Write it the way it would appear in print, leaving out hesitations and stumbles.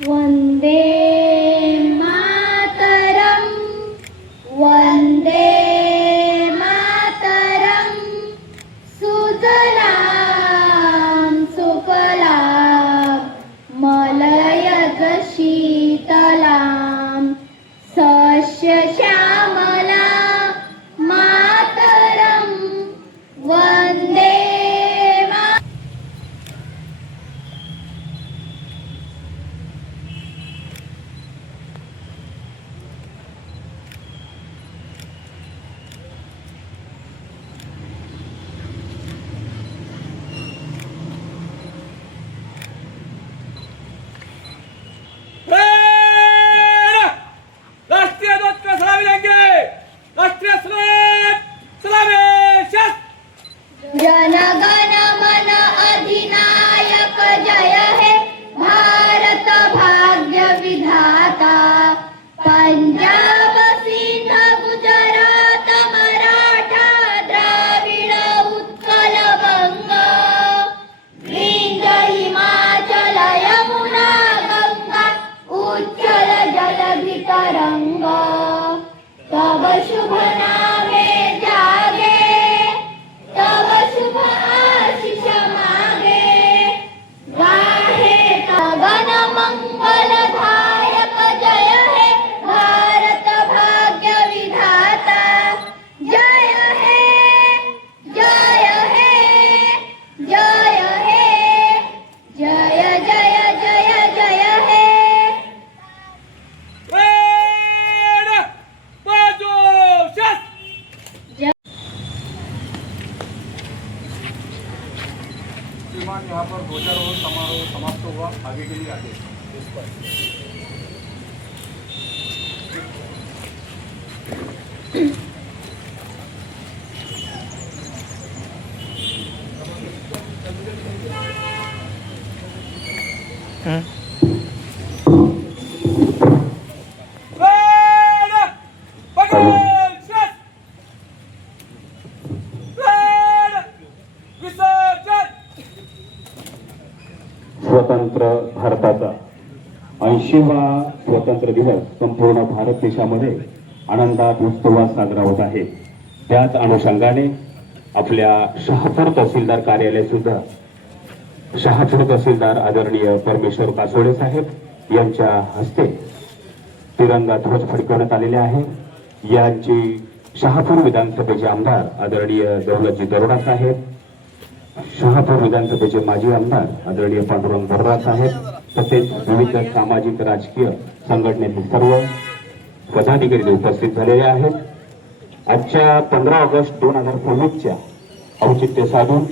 वंदे मातरम, वंदे मातरम, सुजलाम सुफलाम मलयज शीतलाम सस्य श्यामला मातरम वंदे राष्ट्रीय ध्वज का सलामी लेंगे। राष्ट्रीय सलामी शस्त्र। जनगण मन अधिनायक जय हे भारत भाग्य विधाता। पंजाब सिंध गुजरात मराठा द्राविड उत्कल बंग विंध्य हिमाचल यमुना गंगा उच्चल जलधि तरंग तब शुभ नामे जागे तब शुभ आशीष मागे गाहे गगन मंगल धायक जय हे भारत भाग्य विधाता। जय हे जय हे जय हे जय जय जय जय हे। बाजू शस्त्र। श्रीमान यहाँ पर ध्वजारोहण समारोह समाप्त हुआ, आगे के लिए आगे इस पर। स्वतंत्र भारताचा 80वा स्वतंत्र दिवस संपूर्ण भारत देशामध्ये आनंदात उत्सवात साजरा होत आहे। त्याच अनुषंगाने आपल्या शहापूर तहसीलदार कार्यालय सुद्धा शहापूर तहसीलदार आदरणीय परमेश्वर कासोडे साहेब यांच्या हस्ते तिरंगा ध्वज फडकवण्यात आलेले आहे। यांची शहापूर विधानसभेचे आमदार आदरणीय दौलतजी दरोडा साहेब, शहापूर विधानसभेचे माजी आमदार आदरणीय पांडुरंग बर्रा साहेब तसेच विविध सामाजिक राजकीय संघटनेतील सर्व पदाधिकारी उपस्थित झालेले आहेत। आजच्या 15 ऑगस्ट 2024च्या औचित्य साधून